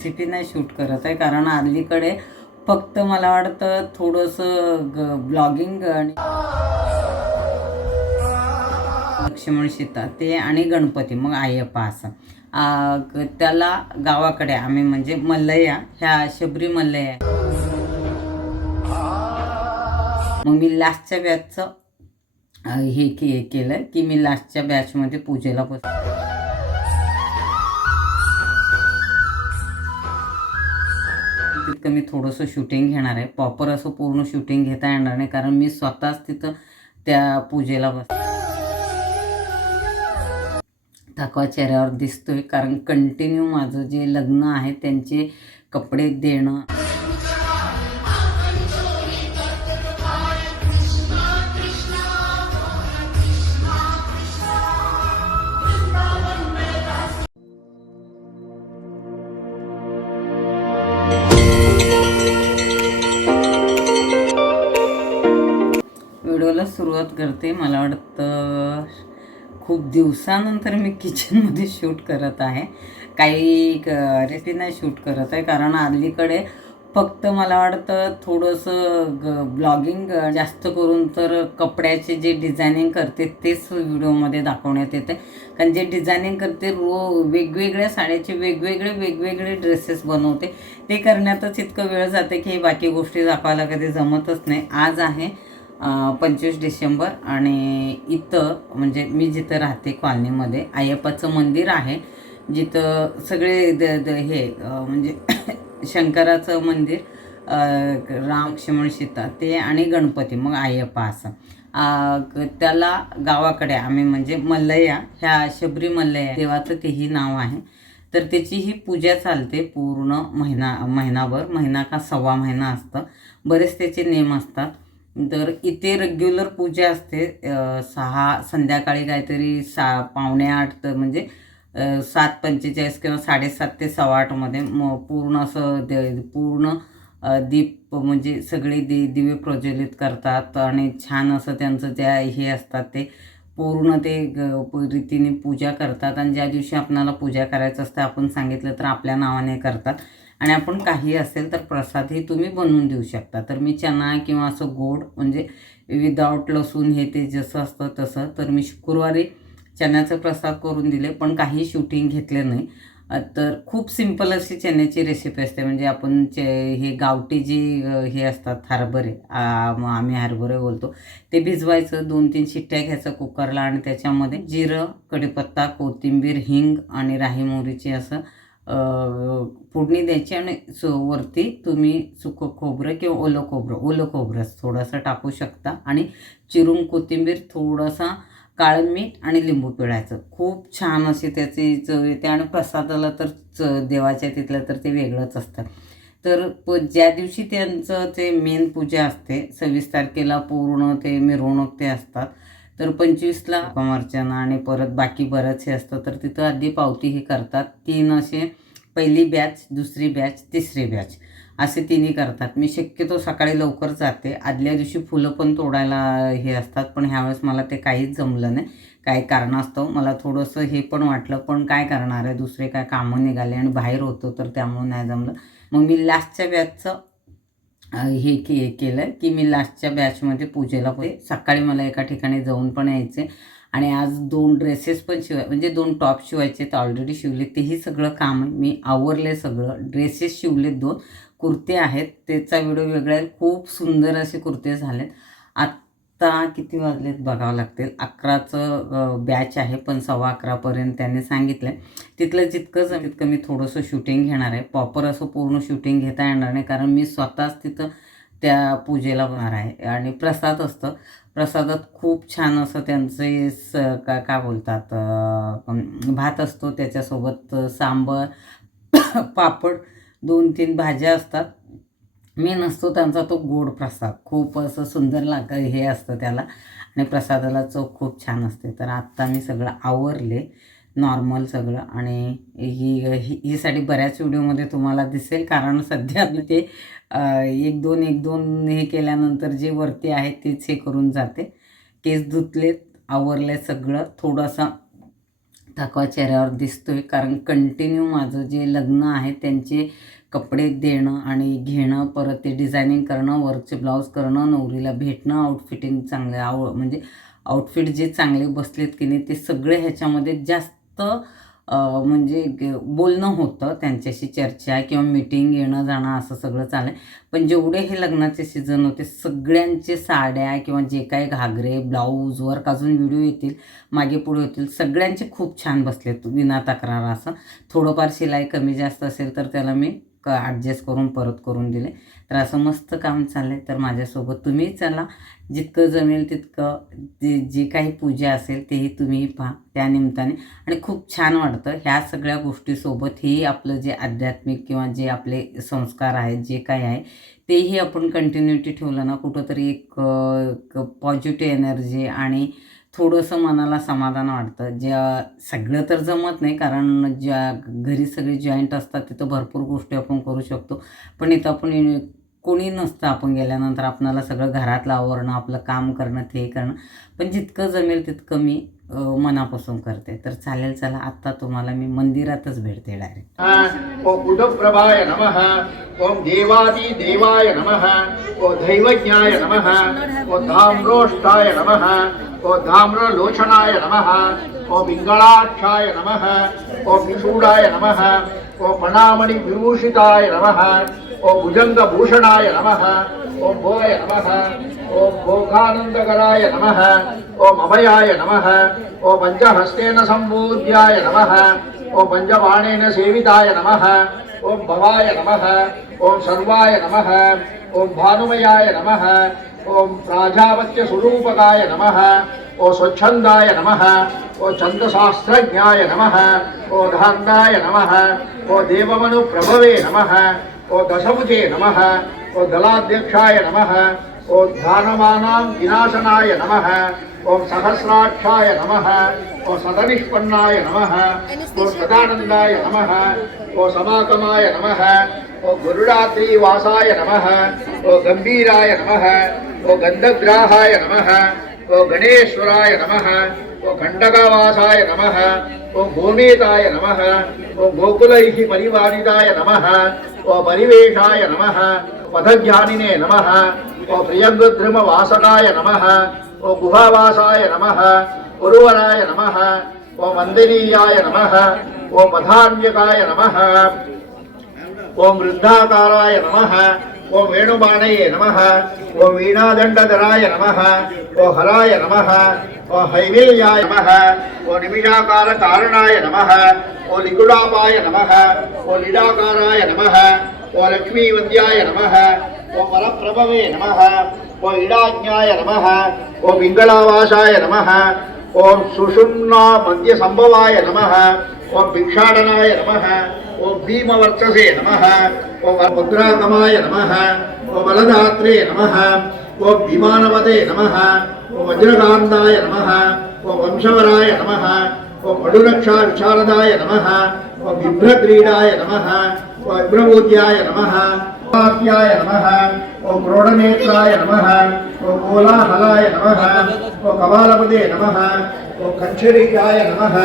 Recipe नाही shoot करत आहे. कारण अलीकडे फक्त मला वाटतं थोडंसं ब्लॉगिंग आणि लक्ष्मण सीता ते आणि गणपती मग आयप्पा असं. त्याला गावाकडे आम्ही म्हणजे मल्लया ह्या शबरी मल्लया मग मी लास्टच्या बॅचचं हे के केलं की मी लास्टच्या बॅचमध्ये पूजेला पोच कमीत कमी थोडंसं शूटिंग घेणार आहे. प्रॉपर असं पूर्ण शूटिंग घेता येणार नाही कारण मी स्वतःच तिथं त्या पूजेला बस थकवा चेहऱ्यावर दिसतोय कारण कंटिन्यू माझं जे लग्न आहे त्यांचे कपडे देणं सुरुवात करते. मला वाटतं खूप दिवसानंतर मी किचनमध्ये शूट करत आहे. काही रेसिपी नाही शूट करत आहे. कारण अलीकडे फक्त मला वाटतं थोडंसं ग ब्लॉगिंग जास्त करून तर कपड्याचे जे डिझायनिंग करते तेच व्हिडिओमध्ये दाखवण्यात येते. कारण जे डिझायनिंग करते रो वेगवेगळ्या साड्याचे वेगवेगळे वेगवेगळे ड्रेसेस बनवते. ते करण्यातच इतकं वेळ जाते की हे बाकी गोष्टी दाखवायला कधी जमतच नाही. आज आहे पंचवीस डिसेंबर आणि इथं म्हणजे मी जिथं राहते कॉलनीमध्ये अय्यप्पाचं मंदिर आहे. जिथं सगळे द द हे म्हणजे शंकराचं मंदिर राम लक्ष्मण सीता ते आणि गणपती मग अय्यप्पा असं. त्याला गावाकडे आम्ही म्हणजे मल्लया ह्या शबरी मल्लया देवाचं तेही नाव आहे. तर त्याची ही पूजा चालते पूर्ण महिना महिनाभर महिना का सव्वा महिना असतं. बरेच त्याचे नेम असतात. तर इथे रेग्युलर पूजा असते. सहा संध्याकाळी काहीतरी सा पावणे आठ तर म्हणजे सात पंचेचाळीस किंवा साडेसात ते सव्वा आठमध्ये म पूर्ण असं द पूर्ण दीप म्हणजे सगळे दि दिवे प्रज्वलित करतात आणि छान असं त्यांचं त्या हे असतात ते पूर्ण ते ग रीतीने पूजा करतात. आणि ज्या दिवशी आपणाला पूजा करायचं असतं आपण सांगितलं तर आपल्या नावाने करतात. आणि आपण काही असेल तर प्रसादही तुम्ही बनवून देऊ शकता. तर मी चना किंवा असं गोड म्हणजे विदाऊट लसूण हे ते जसं असतं तसं तर मी शुक्रवारी चण्याचं प्रसाद करून दिले पण काही शूटिंग घेतले नाही. तर खूप सिंपल अशी चण्याची रेसिपी असते म्हणजे आपण चे हे गावठी जी हे असतात हरभरे आम्ही हरभरे बोलतो ते भिजवायचं दोन तीन शिट्ट्या घ्यायचं कुकरला आणि त्याच्यामध्ये जिरं कढीपत्ता कोथिंबीर हिंग आणि राही मोहरीची असं फोडणी द्यायची आणि सो वरती तुम्ही सुकं खोबरं किंवा ओलं खोबरं ओलं खोबरंच थोडंसं टाकू शकता. आणि चिरून कोथिंबीर थोडासा काळं मीठ आणि लिंबू पिळायचं. खूप छान अशी त्याची चव येते आणि प्रसादाला तर च देवाच्या तिथलं तर ते वेगळंच असतं. तर प ज्या दिवशी त्यांचं ते मेन पूजा असते सव्वीस तारखेला पूर्ण ते मिरवणूक ते असतात तर पंचवीसला अर्चना आणि परत बाकी बरंच हे असतं तर तिथं आधी पावती हे करतात. तीन असे पहिली बॅच दुसरी बॅच तिसरी बॅच असे तिन्ही करतात. मी शक्यतो सकाळी लवकर जाते. आदल्या दिवशी फुलं पण तोडायला हे असतात पण ह्यावेळेस मला ते काहीच जमलं नाही. काही कारणास्तव मला थोडंसं हे पण वाटलं पण काय करणार आहे? दुसरे काय कामं निघाले आणि बाहेर होतो तर त्यामुळे नाही जमलं. मग मी लास्टच्या बॅचचं हे के केलं की मी लास्टच्या बॅचमध्ये पूजेला पण सकाळी मला एका ठिकाणी जाऊन पण यायचे. आणि आज दोन ड्रेसेस पण शिवाय म्हणजे दोन टॉप शिवायचे तर ऑलरेडी शिवले तेही सगळं काम आहे. मी आवरले सगळं. ड्रेसेस शिवले दोन. कुर्ते आहेत. त्याचा व्हिडिओ वेगळा आहे. खूप सुंदर असे कुर्ते झालेत. आत्ता किती वाजलेत बघावं लागतील. अकराचं बॅच आहे पण सव्वा अकरापर्यंत त्यांनी सांगितलं तिथलं जितकं जमेल तितकं मी थोडंसं शूटिंग घेणार आहे. प्रॉपर असं पूर्ण शूटिंग घेता येणार नाही कारण मी स्वतःच तिथं त्या पूजेला होणार आहे. आणि प्रसाद असतं. प्रसादात खूप छान असं त्यांचे स का काय बोलतात भात असतो त्याच्यासोबत सांबर पापड दोन तीन भाज्या असतात. मेन असतो त्यांचा तो गोड प्रसाद. खूप असं सुंदर लाग हे असतं त्याला. आणि प्रसादाला चव खूप छान असते. तर आत्ता मी सगळं आवरले नॉर्मल सगळं. आणि ही ही ही साडी बऱ्याच व्हिडिओमध्ये तुम्हाला दिसेल. कारण सध्या ते एक दोन एक दोन हे केल्यानंतर जे वरती आहे तेच हे करून जाते. केस धुतलेत आवरले सगळं. थोडंसं थकवा चेहऱ्यावर दिसतोय. कारण कंटिन्यू माझं जे लग्न आहे त्यांचे कपडे देणं आणि घेणं परत ते डिझायनिंग करणं वर्कचे ब्लाऊज करणं नवरीला भेटणं आउटफिटिंग चांगले आव म्हणजे आउटफिट जे चांगले बसलेत की नाही ते सगळे ह्याच्यामध्ये जास्त म्हणजे बोलणं होतं त्यांच्याशी चर्चा किंवा मीटिंग येणं जाणं असं सगळं चालेल पण जेवढे हे लग्नाचे सीझन होते सगळ्यांचे साड्या किंवा जे काही घागरे ब्लाऊज वर्क अजून व्हिडिओ येतील मागे पुढे होतील सगळ्यांचे खूप छान बसलेत विना तक्रार असं. थोडंफार शिलाई कमी जास्त असेल तर त्याला मी क ॲडजस्ट करून परत करून दिले. तर असं मस्त काम चाललं आहे तर माझ्यासोबत तुम्ही चला. जितकं जमेल तितकं जे जी काही पूजा असेल तेही तुम्ही पहा त्या निमित्ताने. आणि खूप छान वाटतं. ह्या सगळ्या गोष्टीसोबत ही आपलं जे आध्यात्मिक किंवा जे आपले संस्कार आहेत जे काही आहे तेही आपण कंटिन्युटी ठेवलं ना कुठंतरी एक पॉझिटिव्ह एनर्जी आणि थोडंसं मनाला समाधान वाटतं. ज्या सगळं तर जमत नाही कारण ज्या घरी सगळे जॉईंट असतात तिथं भरपूर गोष्टी आपण करू शकतो. पण इथं आपण कोणी नसतं. आपण गेल्यानंतर आपणाला सगळं घरातलं आवरणं आपलं काम करणं ते करणं. पण जितकं जमेल तितकं मी मनापासून करते. तर चालेल चला आत्ता तुम्हाला मी मंदिरातच भेटते डायरेक्ट ओम बुधप्रभाय नमः. ओम देवादी देवाय नमः. ओ दैवज्ञाय नमः. ओम धाम्रोष्ठाय नमः. धाम्र धाम्रलोचनाय नमः. ओ इंगलाक्षाय नमः. ओ निषूडाय नमः. ओम मणामणि विभूषिताय नमः ओम भुजंगभूषणाय नमः ओम भोय नमः ओम भोगानन्दकराय नमः ओम अभयाय नमः ओम पञ्चहस्तेन सम्बोध्याय नमः ओम पञ्चबाणेन सेविताय नमः ओम भवाय नमः ओम सर्वाय नमः ओम भानुमयाय नमः ओम प्राजापत्यस्वरूपकाय नमः ओम स्वच्छन्दाय नमः ओम छन्दशास्त्रज्ञाय नमः ओम धान्दाय नमः ओम देवमनुप्रभवे नमः ओम दशभुजे नमः ओम दलाध्यक्षाय नमः ओम ध्यानमानां विनाशनाय नमः ओम सहस्राक्षाय नमः ओम सदनिष्पन्नाय नमः ओम सदानन्दाय नमः ओम समागमाय नमः ओम गुरुरात्रिवासाय नमः ओम गम्भीराय नमः ओम गन्धग्राहाय नमः ओ गणेश्वराय नमः ओ खण्डकवासाय नमः ओ गोमेताय नमः ओ गोकुलैः परिवारिताय नमः ओ परिवेशाय नमः पथज्ञानिने नमः ओम प्रियङ्गद्रुमवासकाय नमः ओ गुहावासाय नमः उर्वराय नमः ओ मन्दिरीयाय नमः ओम पथान्यकाय नमः ओम वृद्धाकाराय नमः ओम वेणुबाणये नमः ओम वीणादण्डधराय नमः ओम हराय नमः ओम हैविल्याय नमः ओम निमिषाकारकारणाय नमः ओम लिकुडापाय नमः ओम लीलाकाराय नमः ओम लक्ष्मीवन्द्याय नमः ओम वरप्रभवे नमः ओम इडाज्ञाय नमः ओम पिङ्गलावासाय नमः ओम सुषुम्ना मध्यसम्भवाय नमः ओम भिक्षाटनाय नमः ओम भीमवर्चसे नमः ओम मुद्रागमाय नमः ओम बलधात्रे नमः ओम विमानवते नमः ओम वज्रकान्ताय नमः ओम वंशवराय नमः ओम अडुरक्षा विशारदाय नमः ओम बिभ्रक्रीडाय नमः ओम विभ्रभूत्याय नमः पाप्याय नमः ओम क्रोडनेत्राय नमः ओम कोलाहलाय नमः ओम कपालपदे नमः ओम कच्छरीकाय नमः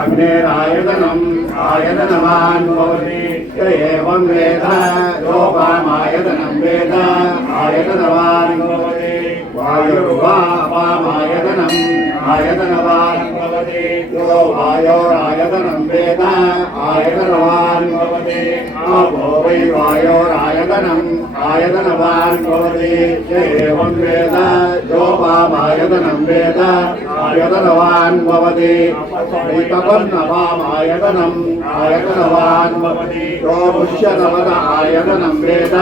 अग्नेरायतनम् आयतनवान् भवति य एवं वेद लोकामायतनं वेद आयतनवान् भवति वायुर्वा अपामायतनम् आयतनवान् भवति यो वायोरायतनं वेद आयतनवान् भवति आपो वै वायोरायतनम् आयतनवान् भवति य एवं वेद योपामायतनं वेद आयतनवान् भवति ऐकपन्नवामायतनम् आयतनवान् भवति यो मुष्यतवद आयतनं वेद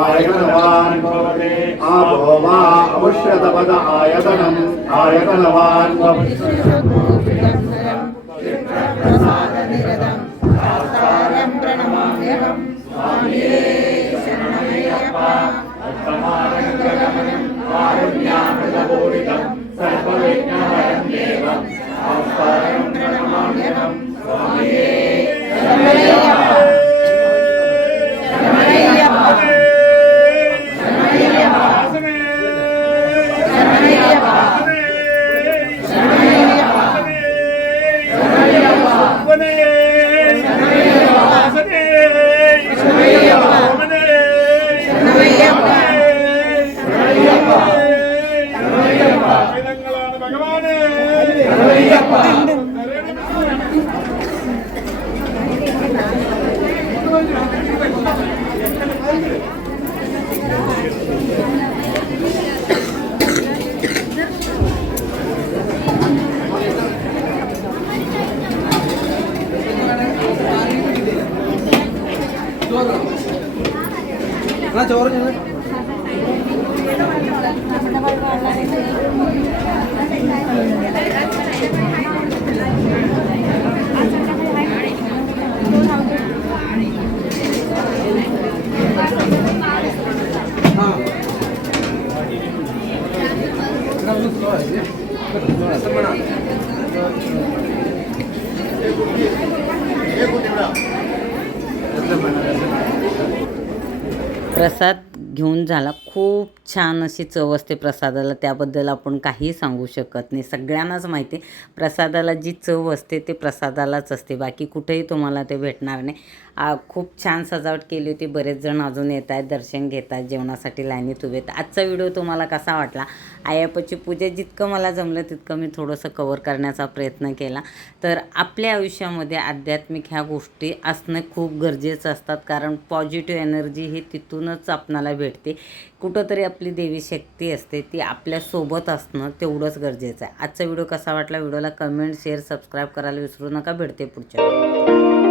आयतनवान् भवति आपो वा अमुष्यतवद आयतनम् आयतनवान् भवति Bye. प्रसाद घेऊन झाला. खूप छान अशी चव असते प्रसादाला. त्याबद्दल आपण काहीही सांगू शकत नाही. सगळ्यांनाच माहिती आहे, प्रसादाला जी चव असते ते प्रसादालाच असते. बाकी कुठेही तुम्हाला ते भेटणार नाही. खूप छान सजावट केली होती. बरेच जण अजून येत आहेत दर्शन घेत आहेत जेवणासाठी लाईनीत उभे आहेत. आजचा व्हिडिओ तुम्हाला कसा वाटला? आयापाची पूजा जितकं मला जमलं तितकं मी थोडंसं कवर करण्याचा प्रयत्न केला. तर आपल्या आयुष्यामध्ये आध्यात्मिक ह्या गोष्टी असणं खूप गरजेचं असतात. कारण पॉझिटिव्ह एनर्जी ही तिथूनच आपणाला भेटते. कुठंतरी आपली देवी शक्ती असते ती आपल्यासोबत असणं तेवढंच गरजेचं आहे. आजचा व्हिडिओ कसा वाटला? व्हिडिओला कमेंट शेअर सबस्क्राईब करायला विसरू नका. भेटते पुढच्या